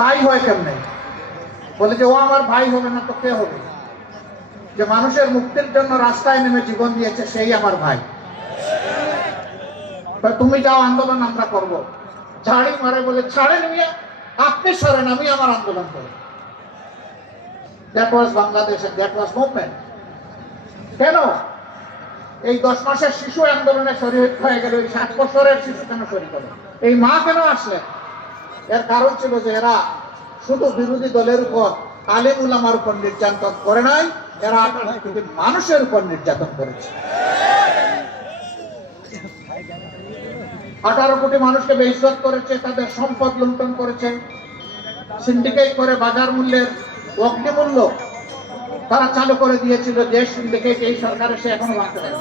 ভাই হয় কেমনে? বলে যে ও আমার ভাই হবে না তো কে হবে? যে মানুষের মুক্তির জন্য রাস্তায় নেমে জীবন দিয়েছে সেই আমার ভাই। তুমি যাও আন্দোলন আমরা করবো। ঝাড়ি মারে বলে ছাড়েন মিয়া, আপনি সরেন, আমি আমার আন্দোলন করব। That was Bangladesh, that was movement. কেন এই 10 মাসের শিশু আন্দোলনে শরীর হয়ে গেল, এই 60 বছরের শিশু কেন শরীর হলো? এই মা কেন আসলেন? এর কারণ ছিল যে এরা শুধু বিরোধী দলের উপর, আলেম উলামার উপর নির্যাতন করে নাই, এরা 18 কোটি মানুষের উপর নির্যাতন করেছে। 18 কোটি মানুষকে বেইজ্জত করেছে, তাদের সম্পদ লুণ্ঠন করেছে, সিন্ডিকেট করে বাজার মূল্যের অগ্নিমূল্য তারা চালু করে দিয়েছিল। যে সিন্ডিকেট এই সরকার এসে এখনো ভাঙতে পারে।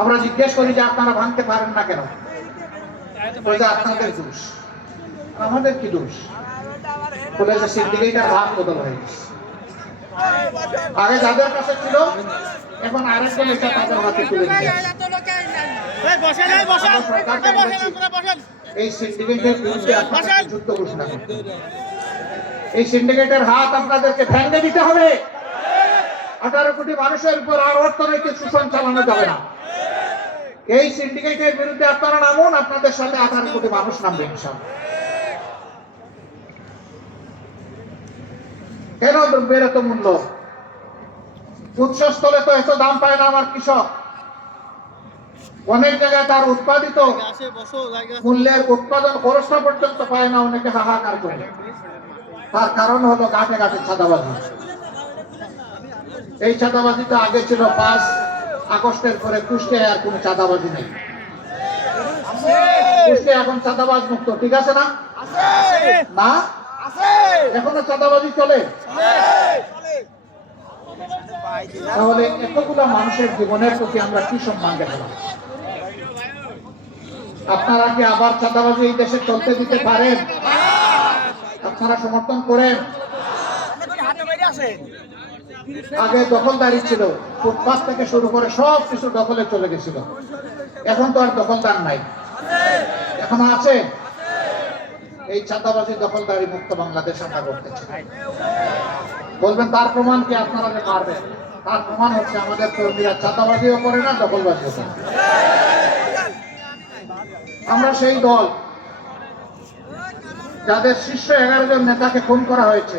আমরা জিজ্ঞেস করি যে আপনারা ভাঙতে পারেন না কেন? আপনাদের দোষ। আমাদের কি দোষ? বলে যে সিন্ডিকেটের ভাগ বদল হয়ে গেছে। আগে যাদের কাছে ছিল এখন আরেকজন এসে তাদের হাতে তুলে নিয়েছে। এই সিন্ডিকেটের বিরুদ্ধে আপনারা যুদ্ধ ঘোষণা করতে হবে। এই সিন্ডিকেটের হাত আপনাদেরকে ভেঙে দিতে হবে। 18 কোটি মানুষের উপর আর অর্থনৈতিক শোষণ চালানো যাবে না। এই সিন্ডিকেটের বিরুদ্ধে আপনারা নামুন, আপনাদের সাথে 18 কোটি মানুষ নামবে ইনশাআল্লাহ। কেন দ্রব্যের এত মূল্য? উৎসস্থলে তো এত দাম পায় না আমার কৃষক। অনেক জায়গায় তার উৎপাদিত মূল্যের উৎপাদন খরচটা পর্যন্ত পায় না, অনেকে হাহাকার করে। তার কারণ হলো ঘাটে ঘাটে চাঁদাবাজি। এই চাঁদাবাজিটা আগে ছিল 5 আগস্টের পরে কুষ্টিয়ায় আর কোনো চাঁদাবাজি নেই। কুষ্টিয়া এখন চাঁদাবাজ মুক্ত, ঠিক আছে না? না এখনো চাঁদাবাজি চলে। তাহলে এতগুলো মানুষের জীবনের প্রতি আমরা কি সম্মান দেখালাম? আপনারা কি আবার চাঁদাবাজি এই দেশে চলতে দিতে পারেন? আপনারা সমর্থন করেন? আগে দখলদারি ছিল, ফুটপাত থেকে শুরু করে সব কিছু দখলে চলে গেছিল। এখন তো আর দখলদার নাই, এখনো আছে। এই চাঁদাবাজি দখলদারি মুক্ত বাংলাদেশ আমরা করতে চাই। বলবেন তার প্রমাণ কি? আপনারা যে পারবেন, তার প্রমাণ হচ্ছে আমাদের কর্মীরা চাঁদাবাজিও করে না, দখলবাজিও করে। আমরা সেই দল যাদের শীর্ষ 11 জন নেতাকে খুন করা হয়েছে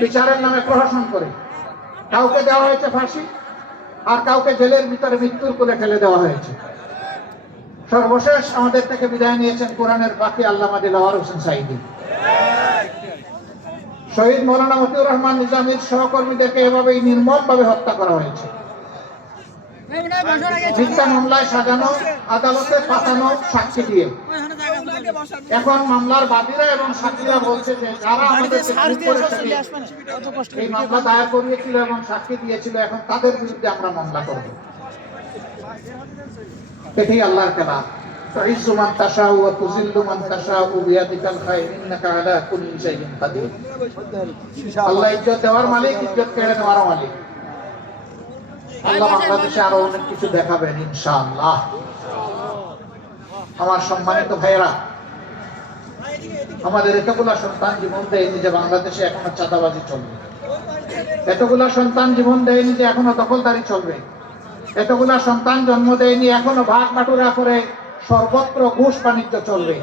বিচারের নামে প্রহসন করে। কাউকে দেওয়া হয়েছে ফাঁসি, আর কাউকে জেলের ভিতরে মৃত্যুর কোলে ফেলে দেওয়া হয়েছে। সর্বশেষ আমাদের থেকে বিদায় নিয়েছেন কোরআনের পাখি আল্লামা দিলওয়ার হোসেন সাঈদী। শহীদ মৌলানা মতিউর রহমান নিজামীর সহকর্মীদেরকে এভাবেই নির্মমভাবে হত্যা করা হয়েছে। মিথ্যা মামলায় সাজানো, আদালতে পাঠানো সাক্ষী দিয়ে। এখন মামলার বাদীরা এবং সাক্ষীরা বলছে যে যারা আমাদের এই মামলা দায়ের করিয়েছিল এবং সাক্ষী দিয়েছিল, এখন তাদের বিরুদ্ধে আমরা মামলা করব। এটাই আল্লাহর খেলা। তুইজ্জু মান তাশাউ ওয়া তুযিল্লু মান তাশাউ বিয়াদিকাল খায়র ইন্নাকা আলা কুল্লি শাইইন কাদির। আল্লাহ ইজ্জত দেওয়ার মালিক, ইজ্জত কেড়ে নেওয়ার মালিক। আল্লাহ বাংলাদেশে আরো অনেক কিছু দেখাবেন ইনশাআল্লাহ। আমার সম্মানিত ভাইয়েরা, আমাদের এতগুলা সন্তান জীবন দেয়নি যে বাংলাদেশে এখনো চাঁদাবাজি চলবে। এতগুলা সন্তান জীবন দেয়নি যে এখনো দখলদারি চলবে। এতগুলা সন্তান জন্ম দেয়নি এখনো ভাগ বাটুরা করে সর্বত্র ঘুষ বাণিজ্য চলবে,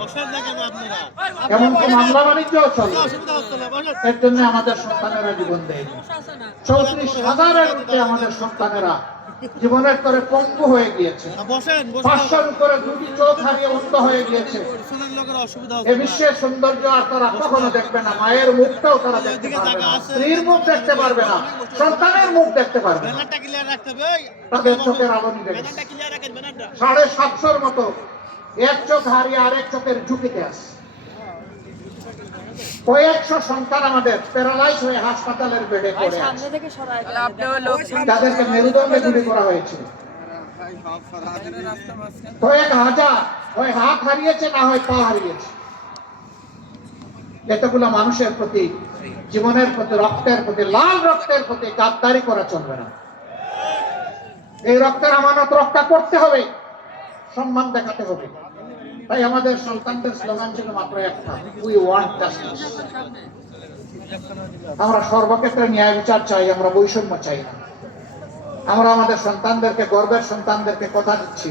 এমনকি মামলা বাণিজ্য চলবে। এর জন্য আমাদের সন্তানেরা জীবন দেয়নি। 34,000-এর মধ্যে আমাদের সন্তানেরা জীবনের তরে পঙ্গু হয়ে গিয়েছে। 500-র উপরে দুটি চোখ হারিয়ে অন্ধ হয়ে গিয়েছে। এ বিশ্বের সৌন্দর্য আর তারা কখনো দেখবে না। মায়ের মুখটাও তারা দেখতে পারবে না, স্ত্রীর মুখ দেখতে পারবে না, সন্তানের মুখ দেখতে পারবে না। তাদের চোখের আলো নিবে। 750-র মতো এক চোখ হারিয়ে আরেক চোখের ঝুঁকিতে আছে। কয়েকশো সন্তান আমাদের প্যারালাইজ হয়ে হাসপাতালের বেডে পড়ে আছে, তাদেরকে মেরুদণ্ডে গুলি করা হয়েছিল। কয়েক হাজার হয় হাত হারিয়েছে, না হয় পা হারিয়েছে। এতগুলো মানুষের প্রতি, জীবনের প্রতি, রক্তের প্রতি, লাল রক্তের প্রতি গাদ্দারি করা চলবে না। এই রক্তের আমানত রক্ষা করতে হবে, সম্মান দেখাতে হবে। তাই আমাদের সন্তানদের স্লোগান ছিল মাত্র একটা, উই ওয়ান্ট জাস্টিস। আমরা সর্বক্ষেত্রে ন্যায় বিচার চাই, আমরা বৈষম্য চাই না। আমরা আমাদের সন্তানদেরকে, গর্বের সন্তানদেরকে কথা দিচ্ছি,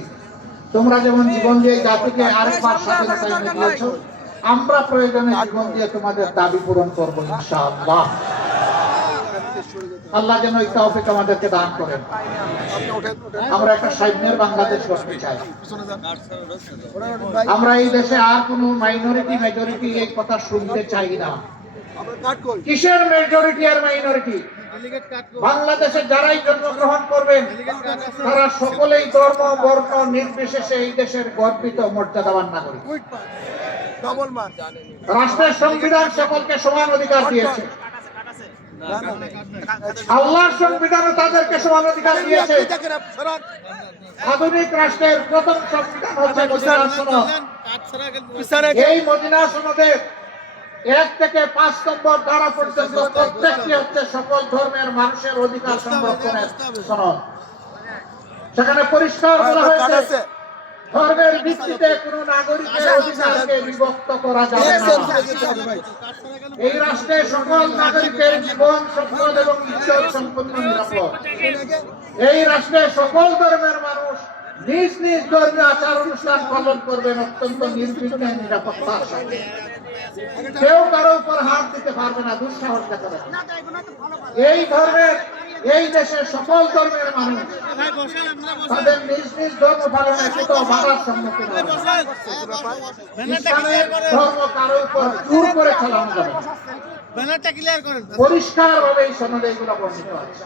তোমরা যেমন জীবন দিয়ে জাতিকে আরেকবার স্বাধীনতা এনে দিয়েছ, আমরা প্রয়োজনে জীবন দিয়ে তোমাদের দাবি পূরণ করবো ইনশাআল্লাহ। আল্লাহ যেন এই তৌফিক আমাদেরকে দান করেন। আমরা একটা সাম্যের বাংলাদেশ করতে চাই। আমরা এই দেশে আর কোনো মাইনরিটি মেজরিটি এই কথা শুনতে চাই না। কিসের মেজরিটি আর মাইনরিটি? বাংলাদেশে যারাই জন্মগ্রহণ করবেন তারা সকলেই ধর্ম বর্ণ নির্বিশেষে এই দেশের গর্বিত মর্যাদাবান নাগরিক। রাষ্ট্রের সংবিধান সকলকে সমান অধিকার দিয়েছে। আল্লাহর সংবিধানও তাদেরকে সমান অধিকার দিয়েছে। আধুনিক রাষ্ট্রের প্রথম সংবিধান হচ্ছে মদিনা সনদ। এই মদিনা সনদের 1 থেকে 5 নম্বর ধারা পর্যন্ত প্রত্যেকটি হচ্ছে সকল ধর্মের মানুষের অধিকার সংরক্ষণের সনদ। সেখানে পরিষ্কার বলা হয়েছে ধর্মের ভিত্তিতে কোন নাগরিকের অধিকারকে বিভক্ত করা যাবে না। এই রাষ্ট্রে সকল নাগরিকের জীবন, সম্পদ এবং ইজ্জত সম্পূর্ণ নিরাপদ। এই রাষ্ট্রে সকল ধর্মের মানুষ নিজ নিজ ধর্মীয় আচার অনুষ্ঠান পালন করবেন অত্যন্ত নির্বিঘ্নে, নিরাপত্তার সাথে। কেউ কারো উপর হাত দিতে পারবে না, দুঃসাহস দেখাবে না। এই দেশের সকল ধর্মের মানুষ তাদের নিজ নিজ ধর্ম পালনে কোথাও বাধার সম্মুখীন হবে। ইসলামের ধর্ম কারো উপর জোর করে চালানো যাবে না। পরিষ্কার ভাবে এই সনদে এগুলো বর্ণিত আছে।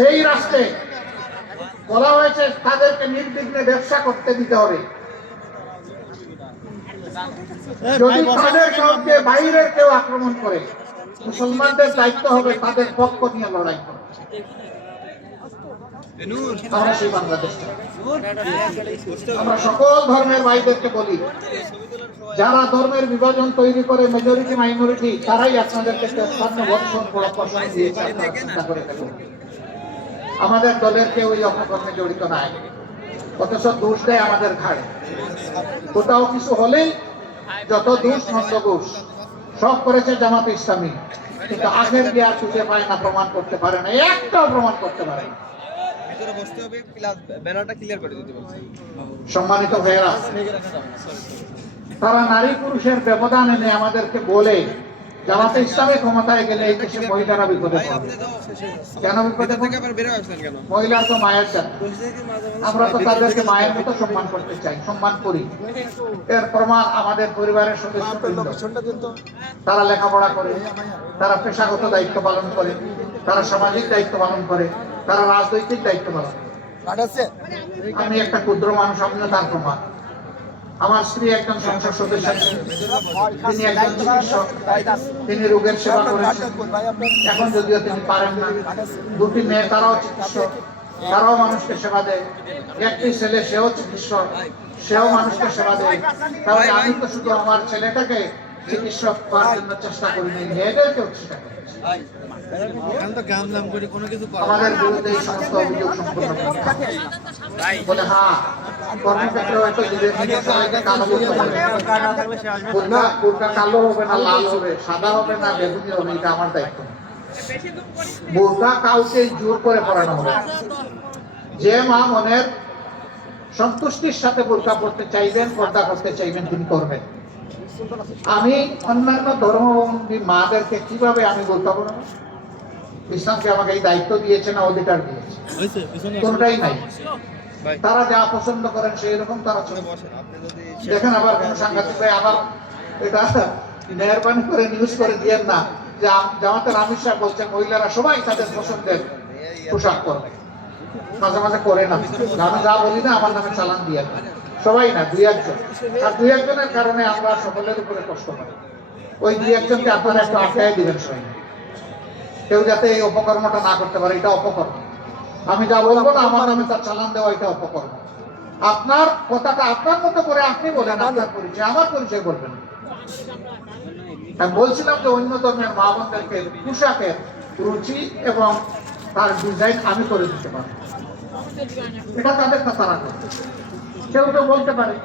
সেই রাষ্ট্রে বলা হয়েছে তাদেরকে নির্বিঘ্নে ব্যবসা করতে দিতে হবে। যদি তাদের কাউকে বাইরের কেউ আক্রমণ করে, মুসলমানদের দায়িত্ব হবে তাদের পক্ষ নিয়ে লড়াই করা। আমরা সেই বাংলাদেশ চাই। আমরা সকল ধর্মের ভাইদেরকে বলি, যারা ধর্মের বিভাজন তৈরি করে মেজরিটি মাইনরিটি, তারাই আপনাদেরকে 53 বছর প্রশ্ন দিয়েছে, আপনারা চিন্তা করে ফেলুন। আমাদের দলের কেউ ওই অপকর্মে জড়িত নাই, অথচ দোষ দেয় আমাদের ঘাড়ে। কোথাও কিছু হলেই যত দোষ নন্দ ঘোষ সব করেছে জামাত ইসলামী, কিন্তু আগের গিয়ে খুঁজে পায় না, প্রমাণ করতে পারে না, একটাও প্রমাণ করতে পারে না। সম্মানিত ভাইয়েরা, তারা নারী পুরুষের ব্যবধান এনে আমাদেরকে বলে জামাতে ইসলামী ক্ষমতায় গেলে এই দেশে মহিলারা বিপদে পড়বে। কেন বিপদে পড়বে? মহিলার তো মায়ের জাত, আমরা তো তাদেরকে মায়ের মতো সম্মান করতে চাই, সম্মান করি। এর প্রমাণ আমাদের পরিবারের সদস্য, তারা লেখাপড়া করে, তারা পেশাগত দায়িত্ব পালন করে, তারা সামাজিক দায়িত্ব পালন করে, তারা রাজনৈতিক দায়িত্ব পালন করে। আমি একটা ক্ষুদ্র মানুষ, আমিও তার প্রমাণ। আমার স্ত্রী একজন সংসদ সদস্য, তিনি একজন চিকিৎসক, তিনি রোগের সেবা করেছেন। এখন যদিও তিনি পারেন না, 2টি মেয়ে তারাও চিকিৎসক, তারাও মানুষকে সেবা দেয়। একটি ছেলে, সেও চিকিৎসক, সেও মানুষকে সেবা দেয়। তাহলে আমি তো শুধু আমার ছেলেটাকে চিকিৎসক করার জন্য চেষ্টা করি নাই, মেয়েদেরকেও চেষ্টা করি। আমাদের বিরুদ্ধে এই সমস্ত অভিযোগ সম্পূর্ণ বলে, হ্যাঁ কর্মক্ষেত্রে হয়তো কালো হবে না, লাল হবে, সাদা হবে না, বেগুনি হবে, এটা আমার দায়িত্ব। বোরকা কাউকে জোর করে পড়ানো হবে। যে মা মনের সন্তুষ্টির সাথে বোরকা পড়তে চাইবেন, পর্দা করতে চাইবেন, তিনি করবেন। আমি অন্যান্য ধর্মাবলম্বী মাদেরকে কিভাবে আমি বোরকা পড়াবো? ইসলামকে আমাকে এই দায়িত্ব দিয়েছে না অধিকার দিয়েছে? কোনটাই নাই। তারা যা পছন্দ করেন সেই রকম তারা চলে। দেখেন আবার কোন সাংঘাতিক ভাই আবার এটা মেহরবানি করে নিউজ করে দিয়েন না যে জামাতের আমির সাহেব বলছেন মহিলারা সবাই তাদের পছন্দের পোশাক করবে। মাঝে মাঝে করে না, আমি যা বলি না আমার নামে চালান দিয়ে সবাই না, 2-1 জন। আর 2-1 জনের কারণে আমরা সকলের উপরে কষ্ট পাই। ওই 2-1 জনকে আপনারা একটু আটকায় দিবেন সবাই, কেউ যাতে এই অপকর্মটা না করতে পারে। এটা অপকর্ম। আমি যা বলবো না আমার নামে তার চালান দেওয়া, এটা অপকর্ম। আপনার কথাটা আপনার মতো করে আপনি বলেন, আপনার পরিচয়, আমার পরিচয় বলবেন। আমি বলছিলাম যে অন্য ধর্মের মা বোনদেরকে পোশাকের রুচি এবং তার ডিজাইন আমি করে দিতে পারবো, এটা তাদের তারা করবে। কেউ তো বলতে পারে।